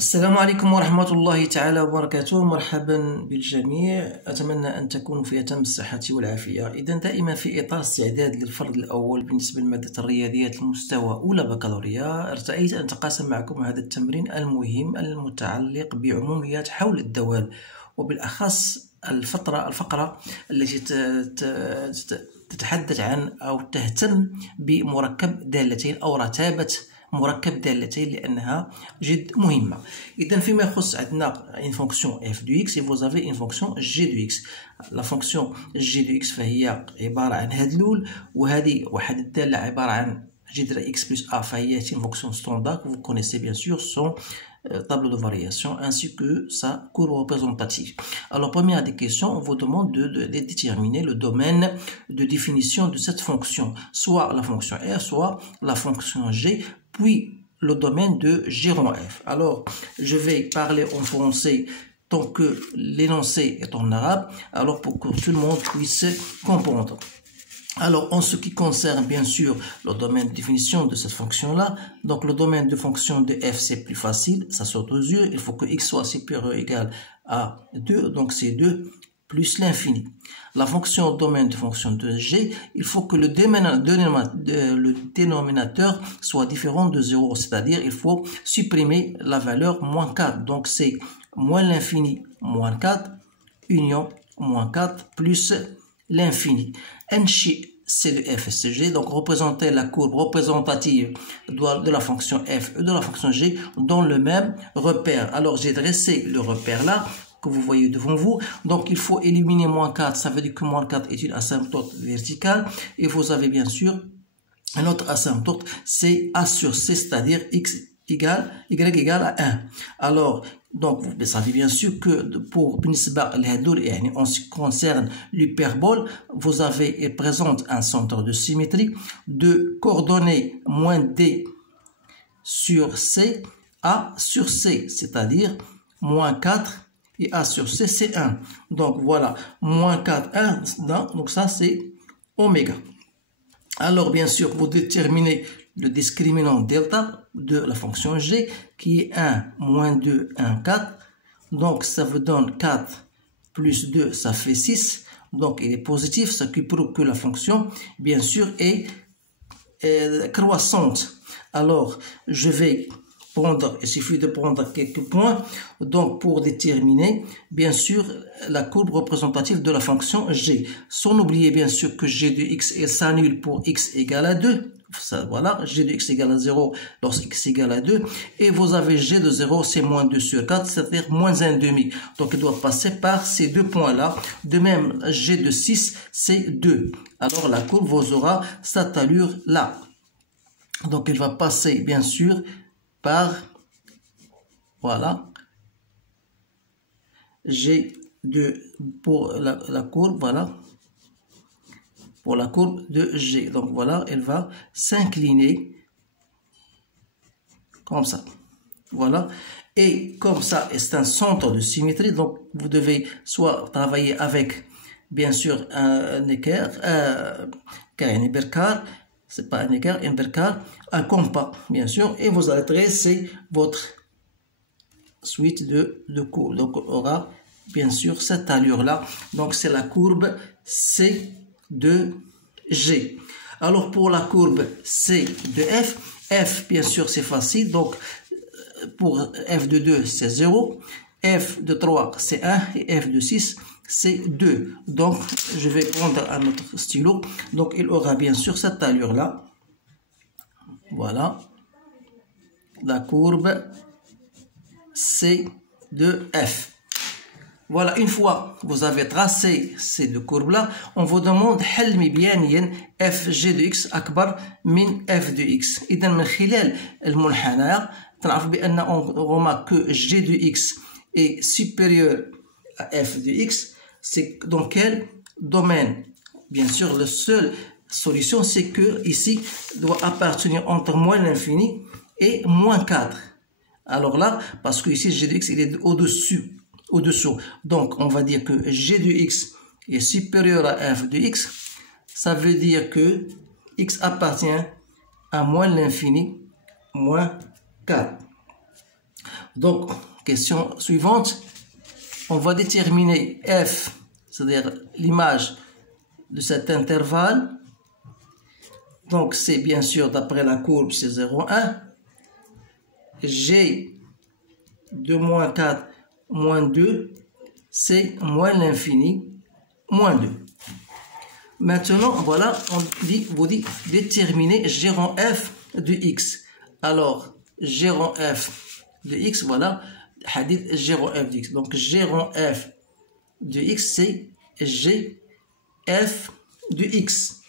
السلام عليكم ورحمة الله تعالى وبركاته. مرحبا بالجميع، أتمنى أن تكونوا في أتم الصحة والعافية. إذا دائما في إطار استعداد للفرض الأول بالنسبة لمادة الرياضيات المستوى أولى بكالوريا، ارتأيت أن أتقاسم معكم هذا التمرين المهم المتعلق بعموميات حول الدوال، وبالأخص الفقرة التي تتحدث عن أو تهتم بمركب دالتين أو رتابة مركب دالتين لأنها جد مهمة. إذا فيما يخص عندنا une fonction f de x et vous avez une fonction g de x. la fonction g de x فهي عبارة عن هاد الأول، وهذه واحد الدالة عبارة عن جذر x plus a فهي une fonction standard que vous connaissez bien sûr son tableau de variation ainsi que sa courbe représentative. Alors première des questions, on vous demande de déterminer le domaine de définition de cette fonction, soit la fonction r, soit la fonction g, puis le domaine de g rond f. Alors je vais parler en français tant que l'énoncé est en arabe, alors pour que tout le monde puisse comprendre. Alors, en ce qui concerne bien sûr le domaine de définition de cette fonction-là, donc le domaine de fonction de f c'est plus facile, ça saute aux yeux, il faut que x soit supérieur ou égal à 2, donc c'est 2 plus l'infini. La fonction domaine de fonction de g, il faut que le dénominateur soit différent de 0, c'est-à-dire il faut supprimer la valeur moins 4, donc c'est moins l'infini moins 4, union moins 4 plus l'infini. Nchi c'est de f et c'est g, donc représenter la courbe représentative de la fonction f et de la fonction g dans le même repère. Alors j'ai dressé le repère là que vous voyez devant vous, donc il faut éliminer moins 4, ça veut dire que moins 4 est une asymptote verticale, et vous avez bien sûr un autre asymptote, c'est a sur c, c'est-à-dire x égale y égale à 1. Alors donc vous savez bien sûr que pour en ce qui concerne l'hyperbole, vous avez présente un centre de symétrie de coordonnées moins d sur c, a sur c, c'est-à-dire moins 4 et a sur c c'est 1. Donc voilà, moins 4, 1, donc ça c'est oméga. Alors bien sûr, vous déterminez le discriminant delta de la fonction g qui est 1 moins 2, 1, 4. Donc ça vous donne 4 plus 2, ça fait 6. Donc il est positif, ce qui prouve que la fonction, bien sûr, est croissante. Alors je vais prendre, il suffit de prendre quelques points, donc pour déterminer, bien sûr, la courbe représentative de la fonction g. Sans oublier, bien sûr, que g de x s'annule pour x égale à 2. Ça, voilà, g de x égale à 0 lorsque x égale à 2. Et vous avez g de 0, c'est moins 2 sur 4, c'est-à-dire moins 1,5. Donc il doit passer par ces deux points-là. De même, g de 6, c'est 2. Alors la courbe vous aura cette allure-là. Donc il va passer, bien sûr, par, voilà, g de, pour la courbe, voilà, pour la courbe de g. Donc voilà, elle va s'incliner comme ça. Voilà. Et comme ça, c'est un centre de symétrie. Donc vous devez soit travailler avec, bien sûr, un équerre, un hypercar, c'est pas un équerre, un hypercar, un compas, bien sûr, et vous allez tracer votre suite de courbes. Donc on aura bien sûr cette allure-là. Donc c'est la courbe C de G. Alors pour la courbe C de F bien sûr c'est facile. Donc pour F de 2 c'est 0, F de 3 c'est 1 et F de 6 c'est 2. Donc je vais prendre un autre stylo. Donc il aura bien sûr cette allure-là. Voilà. La courbe C de F. Voilà, une fois que vous avez tracé ces deux courbes-là, on vous demande حل مبيانيا f g de x أكبر من f de x. إذا من خلال المنحنى تعرف بأن on remarque que g de x est supérieur à f de x. C'est dans quel domaine? Bien sûr, la seule solution, c'est que ici doit appartenir entre moins l'infini et moins 4. Alors là, parce que ici g de x il est au-dessous. Donc on va dire que g de x est supérieur à f de x. Ça veut dire que x appartient à moins l'infini, moins 4. Donc, question suivante. On va déterminer f, c'est-à-dire l'image de cet intervalle. Donc, c'est bien sûr, d'après la courbe, c'est 0, 1. G de moins 4, moins 2, c'est moins l'infini, moins 2. Maintenant, voilà, vous dit déterminer g rond f de x. Alors, g rond f de x, voilà, hadith g rond f de x. Donc, g rond f de x, c'est g f de x.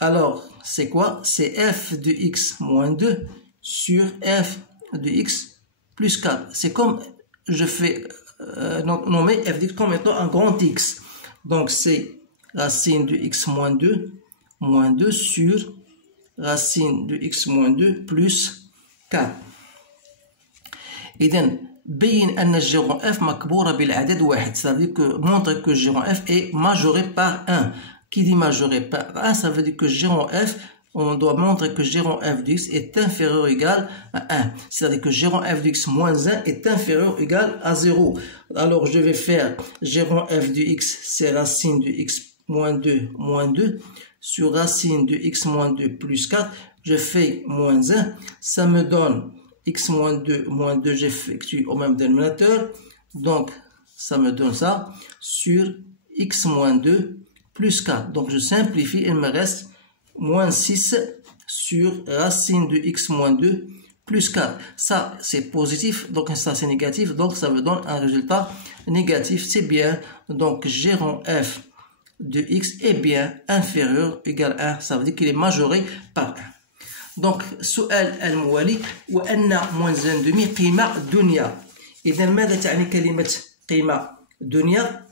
Alors, c'est quoi? C'est f de x moins 2 sur f de x plus 4. C'est comme je fais nommer f de x comme étant un grand x. Donc, c'est racine de x moins 2 sur racine de x moins 2 plus 4. إذن بين أن الجيرون f مكبورة بالعدد واحد. Ça veut dire que montre que giron f est majoré par 1. Qui dit majoré par 1, ça veut dire que giron f, on doit montrer que giron f de x est inférieur ou égal à 1. C'est-à-dire que giron f de x moins 1 est inférieur ou égal à 0. Alors, je vais faire giron f de x, c'est racine de x moins 2 sur racine de x moins 2 plus 4. Je fais moins 1. Ça me donne x moins 2, j'effectue au même dénominateur. Donc, ça me donne ça sur x moins 2 plus 4. Donc, je simplifie, il me reste moins 6 sur racine de x moins 2 plus 4. Ça, c'est positif, donc ça, c'est négatif. Donc, ça me donne un résultat négatif. C'est bien. Donc, g rond f de x est bien inférieur ou égal à 1. Ça veut dire qu'il est majoré par 1. Donc, سؤال الموالي وأن moins 1/2 قيمة دنيا. إذا ماذا تعني كلمة قيمة دنيا؟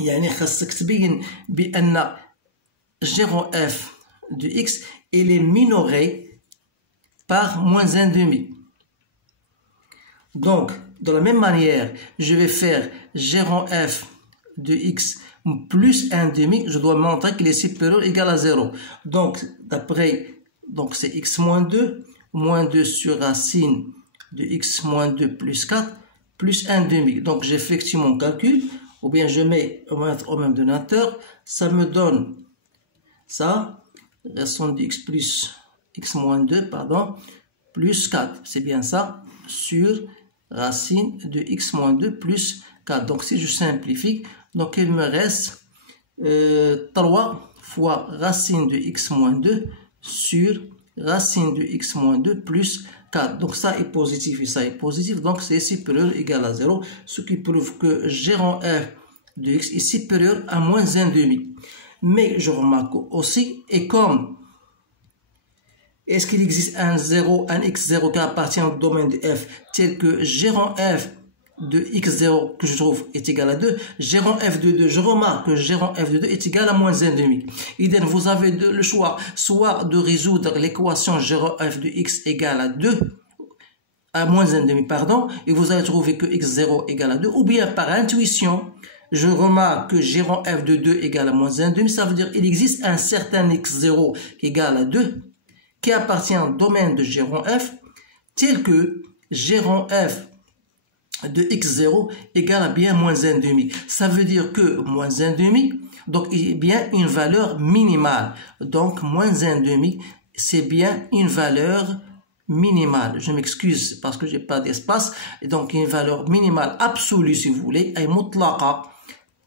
يعني خاصك تبين بأن g rond f de x il est minoré par moins 1/2. Donc, de la même manière, je vais faire g rond f de x plus 1/2, je dois montrer qu'il est supérieur ou égal à 0. Donc, donc c'est x moins 2 sur racine de x moins 2 plus 4, plus 1/2. Donc, j'effectue mon calcul, ou bien je mets au même dénominateur, ça me donne ça, racine de x plus x moins 2, pardon, plus 4, c'est bien ça, sur racine de x moins 2 plus 4. Donc, si je simplifie, donc il me reste 3 fois racine de x moins 2 sur racine de x moins 2 plus 4. Donc ça est positif et ça est positif. Donc c'est supérieur ou égal à 0. Ce qui prouve que g rond f de x est supérieur à moins 1/2. Mais je remarque aussi, et comme est-ce qu'il existe un x0 qui appartient au domaine de f tel que g rond f de x0 que je trouve est égal à 2, g rond f de 2, je remarque que g rond f de 2 est égal à moins 1/2. Idem, vous avez le choix soit de résoudre l'équation g rond f de x égale à 2, à moins 1/2, pardon, et vous allez trouver que x0 égale à 2, ou bien par intuition, je remarque que g rond f de 2 égale à moins 1/2, ça veut dire qu'il existe un certain x0 qui égale à 2, qui appartient au domaine de g rond f, tel que g rond f de x0 égale à bien moins 1/2. Ça veut dire que moins 1/2, donc il est bien une valeur minimale. Donc moins 1/2, c'est bien une valeur minimale. Je m'excuse parce que j'ai pas d'espace. Et donc une valeur minimale absolue si vous voulez, et مطلقة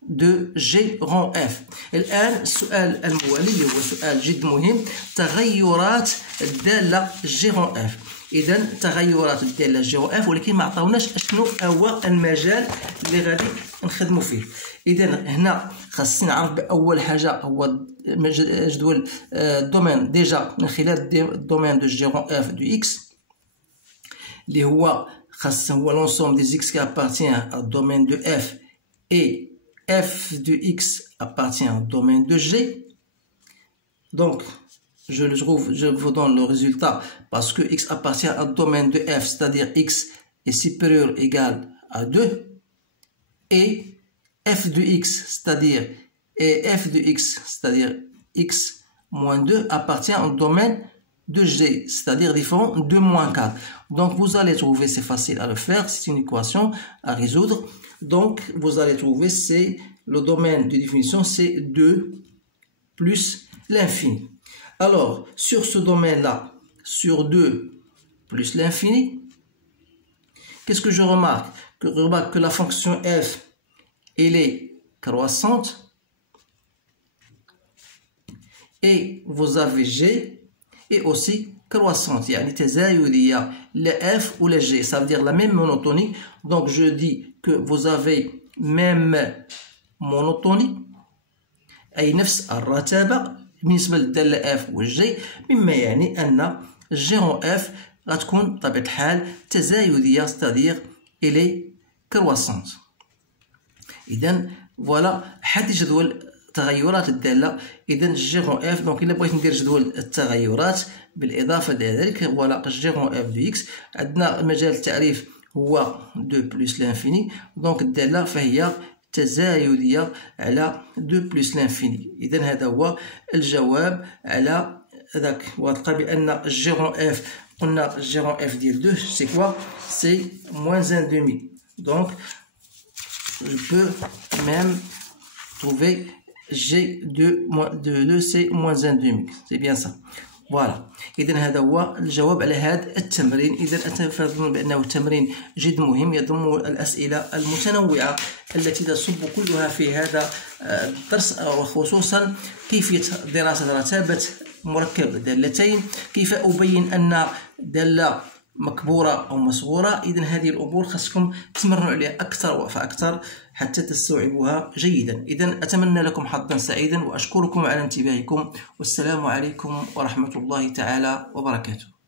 de g rond f. الآن السؤال الموالي هو سؤال جد مهم. تغيرات الدالة g rond f. إذا تغيرات الدالة جي اف، ولكن ما عطاوناش شنو هو المجال اللي غادي نخدموا فيه. إذا هنا خاصنا نعرف بأول حاجة هو جدول الدومين ديجا من خلال الدومين دو جي رون اف دو اكس اللي هو خاص هو لونسوم دي اكس كي ابارتيان au domaine de f et f de x appartient au domaine de g. Donc je vous donne le résultat parce que x appartient au domaine de f, c'est-à-dire x est supérieur ou égal à 2, et f de x, c'est-à-dire x moins 2 appartient au domaine de G, c'est-à-dire différent de moins 4. Donc, vous allez trouver, c'est facile à le faire, c'est une équation à résoudre. Donc, vous allez trouver, c'est le domaine de définition, c'est 2 plus l'infini. Alors, sur ce domaine-là, sur 2 plus l'infini, qu'est-ce que je remarque? Je remarque que la fonction f, elle est croissante. Et vous avez G et aussi croissante. يعني تزايدية la F ou la G. Ça veut dire la même monotonie. Donc je dis que vous avez même monotonie. أي نفس الرتابة بالنسبة للدالة F و G. مما يعني أن G en F غتكون بطبيعة الحال تزايدية. C'est-à-dire elle est croissante. إذا voilà حد جدول تغيرات الدالة. إذا جيغون اف دونك إلا بغيت ندير جدول التغيرات بالإضافة لذلك فوالا جيغون اف دو إكس. عندنا مجال التعريف هو 2 بلس لانفيني. دونك الدالة فهي تزايدية على 2 بلس لانفيني. إذا هذا هو الجواب على هذاك. وغتلقى بأن جيغون اف قلنا جيغون اف ديال 2 سي كوا سي موان 1,5. دونك je peux même trouver G de 2 c'est moins 1,5. C'est bien ça. فوالا. إذا هذا هو الجواب على هذا التمرين. إذا أتفهم بأنه التمرين جد مهم يضم الأسئلة المتنوعة التي تصب كلها في هذا الدرس، وخصوصا كيفية دراسة رتابة مركب دالتين، كيف أبين أن دالة مكبورة أو مصغورة. إذا هذه الأمور خاصكم تمرنوا عليها أكثر فأكثر حتى تستوعبوها جيدا. إذا أتمنى لكم حظا سعيدا وأشكركم على انتباهكم، والسلام عليكم ورحمة الله تعالى وبركاته.